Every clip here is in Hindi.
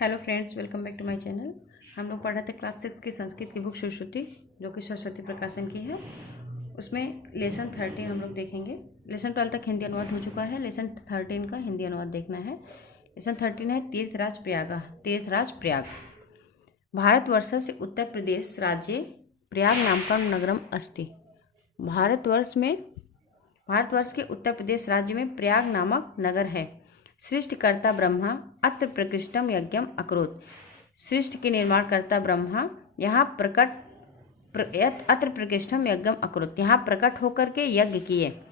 Hello friends, welcome back to my channel. हम लोग पढ़ रहे थे क्लास 6 की संस्कृत की बुक सरस्वती, जो कि सरस्वती प्रकाशन की है। उसमें लेसन 13 हम लोग देखेंगे। लेसन 12 तक हिंदी अनुवाद हो चुका है, लेसन 13 का हिंदी अनुवाद देखना है। लेसन 13 है तीर्थराज प्रयाग। तीर्थराज प्रयाग भारतवर्ष से उत्तर प्रदेश राज्य प्रयाग नाम का नगरम अस्ति। भारतवर्ष के उत्तर प्रदेश राज्य में प्रयाग नामक नगर है। सृष्टिकर्ता ब्रह्मा अत्र प्रकृष्टम यज्ञम अकरोत्। सृष्टि के निर्माणकर्ता ब्रह्मा यहाँ अत्र प्रकृष्टम यज्ञम अकरोत्, यहाँ प्रकट होकर के यज्ञ किए।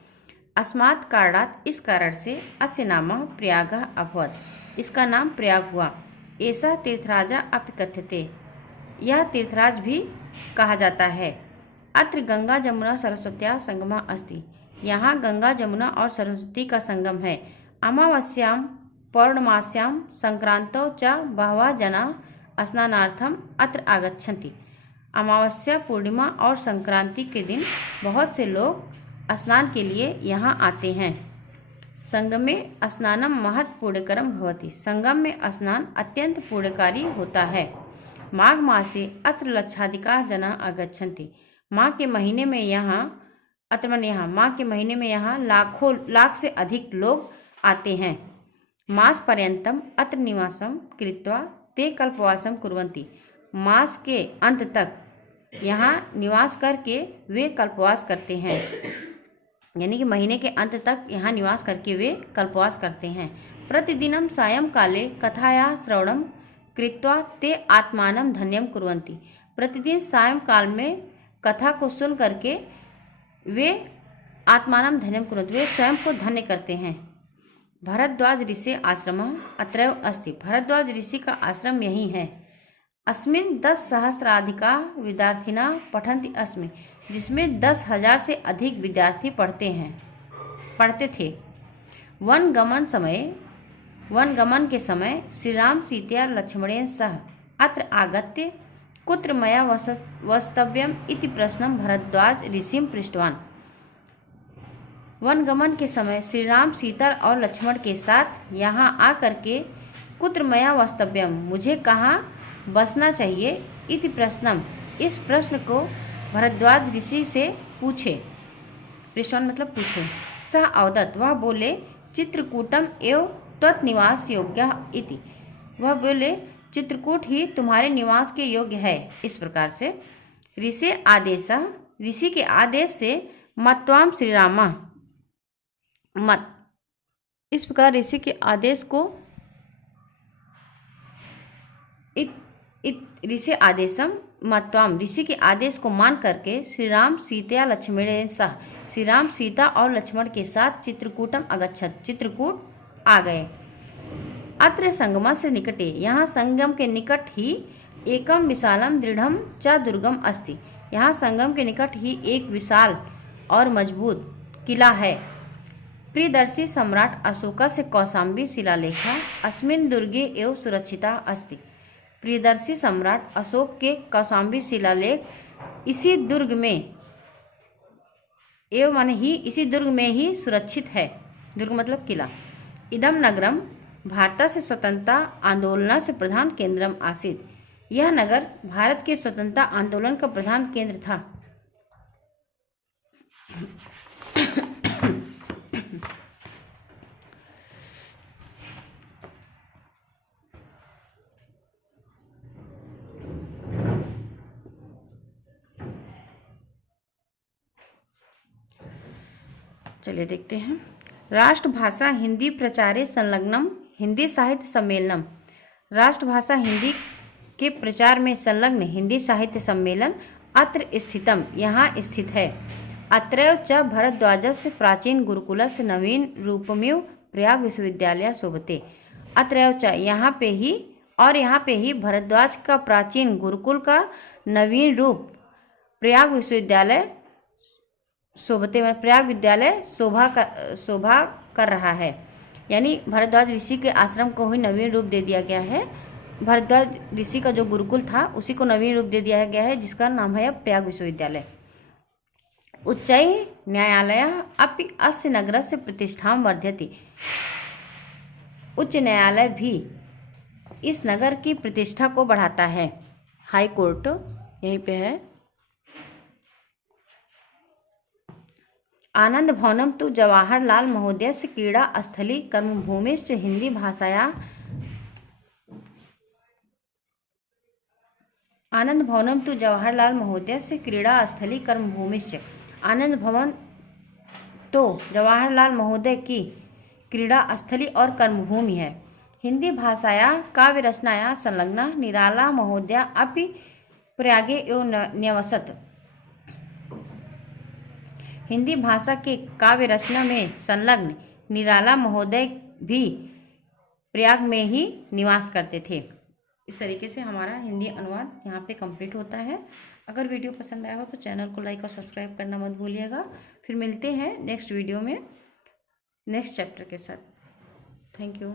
अस्मात् कारणात्, इस कारण से अस्य नाम प्रयागः अभवत्, इसका नाम प्रयाग हुआ। ऐसा तीर्थराजा अपि कथ्यते, यह तीर्थराज भी कहा जाता है। अत्र गंगा जमुना सरस्वत्या संगमा अस्ति, यहाँ गंगा जमुना और सरस्वती का संगम है। अमावास्यां पौर्णमास्यां संक्रांतौ च बहवः जना स्नानार्थम अत्र आगच्छन्ति। अमावस्या, पूर्णिमा और संक्रांति के दिन बहुत से लोग स्नान के लिए यहाँ आते हैं। संगमे स्नानम महत् पुण्यकरम भवति, संगम में स्नान अत्यंत पुण्यकारी होता है। माघ मासे अत्र लक्षाधिका जना आगच्छन्ति, माघ के महीने में यहाँ लाख से अधिक लोग आते हैं। मास पर्यंतम अत्र निवासम कृत्वा ते कल्पवासम कुर्वन्ति, मास के अंत तक यहाँ निवास करके वे कल्पवास करते हैं। यानी कि महीने के अंत तक यहाँ निवास करके वे कल्पवास करते हैं। प्रतिदिनम सायंकाले कथाया श्रवणम कृत्वा ते आत्मानं धन्यम कुर्वन्ति, प्रतिदिन सायंकाल में कथा को सुन करके वे आत्मानं धन्यम कुर्वन्ति, वे स्वयं को धन्य करते हैं। भरद्वाज ऋषि आश्रम अत्रैव अस्ति, भरद्वाज ऋषि का आश्रम यही है। अस्मिन् 10,000 विद्यार्थिना पठन्ति अस्मि, जिसमें 10,000 से अधिक विद्यार्थी पढ़ते थे। वन गमन के समय श्री राम सीतया लक्ष्मणेन सह अत्र आगत्य कुत्र मया वस्तव्यम इति प्रश्नं भरद्वाज ऋषिं पृष्टवान्। वन गमन के समय श्री राम सीता और लक्ष्मण के साथ यहाँ आकर के कुत्र मया वस्तव्यम, मुझे कहाँ बसना चाहिए, इति प्रश्नम, इस प्रश्न को भरद्वाज ऋषि से पूछे। पृष्ठवान मतलब पूछे। सह अवदत्, वह बोले, चित्रकूटम एव त्वत्निवास योग्य इति, वह बोले चित्रकूट ही तुम्हारे निवास के योग्य है। इस प्रकार से ऋषि आदेश, ऋषि के आदेश से मत्वाम श्री रामा मत, इस प्रकार ऋषि के आदेश को ऋषि आदेशम मत्वाम, ऋषि के आदेश को मान करके श्री राम सीता लक्ष्मणेन सह, श्री राम सीता और लक्ष्मण के साथ चित्रकूटम अगच्छत, चित्रकूट आ गए। अत्र संगम से निकटे, यहाँ संगम के निकट ही एकम विशालम दृढ़म च दुर्गम अस्ति, यहाँ संगम के निकट ही एक विशाल और मजबूत किला है। प्रियदर्शी सम्राट अशोक से कौशाम्बी शिलालेखा अस्मिन् दुर्गे एव सुरक्षिता अस्ति, प्रियदर्शी सम्राट अशोक के कौशाम्बी शिलालेख इसी दुर्ग में, एव माने ही, इसी दुर्ग में ही सुरक्षित है। दुर्ग मतलब किला। इदम नगरम भारत से स्वतंत्रता आंदोलन से प्रधान केंद्रम आसीत्, यह नगर भारत के स्वतंत्रता आंदोलन का प्रधान केंद्र था। चलिए देखते हैं। राष्ट्रभाषा हिंदी प्रचारे संलग्नम हिंदी साहित्य सम्मेलनम, राष्ट्रभाषा हिंदी के प्रचार में संलग्न हिंदी साहित्य सम्मेलन अत्र स्थितम, यहाँ स्थित है। अत्रैव च भरद्वाजस्य प्राचीन गुरुकुलस्य नवीन रूपमेव प्रयाग विश्वविद्यालय शोभते, अत्रैव च, यहाँ पे ही, और यहाँ पे ही भरद्वाज का प्राचीन गुरुकुल का नवीन रूप प्रयाग विश्वविद्यालय शोभते, प्रयाग विद्यालय शोभा कर रहा है। यानी भरद्वाज ऋषि के आश्रम को ही नवीन रूप दे दिया गया है। भरद्वाज ऋषि का जो गुरुकुल था उसी को नवीन रूप दे दिया गया है, जिसका नाम है अब प्रयाग विश्वविद्यालय। उच्च न्यायालय अपि अस्य नगरस्य प्रतिष्ठां वर्धयति, उच्च न्यायालय भी इस नगर की प्रतिष्ठा को बढ़ाता है। हाई कोर्ट यहीं पे है। आनंद भवनम तु जवाहरलाल महोदयस्य क्रीड़ा स्थली कर्मभूमिश्च हिंदी भाषाया आनंद भवनम तु जवाहरलाल महोदयस्य क्रीड़ा स्थली कर्मभूमिश्च। आनंद भवन तो जवाहरलाल महोदय की क्रीड़ा स्थली और कर्मभूमि है। हिंदी भाषाया काव्य रचनाया संलग्न निराला महोदया अपि प्रयागे एव न्यवसत। हिंदी भाषा के काव्य रचना में संलग्न निराला महोदय भी प्रयाग में ही निवास करते थे। इस तरीके से हमारा हिंदी अनुवाद यहाँ पे कंप्लीट होता है। अगर वीडियो पसंद आया हो तो चैनल को लाइक और सब्सक्राइब करना मत भूलिएगा। फिर मिलते हैं नेक्स्ट वीडियो में नेक्स्ट चैप्टर के साथ। Thank you.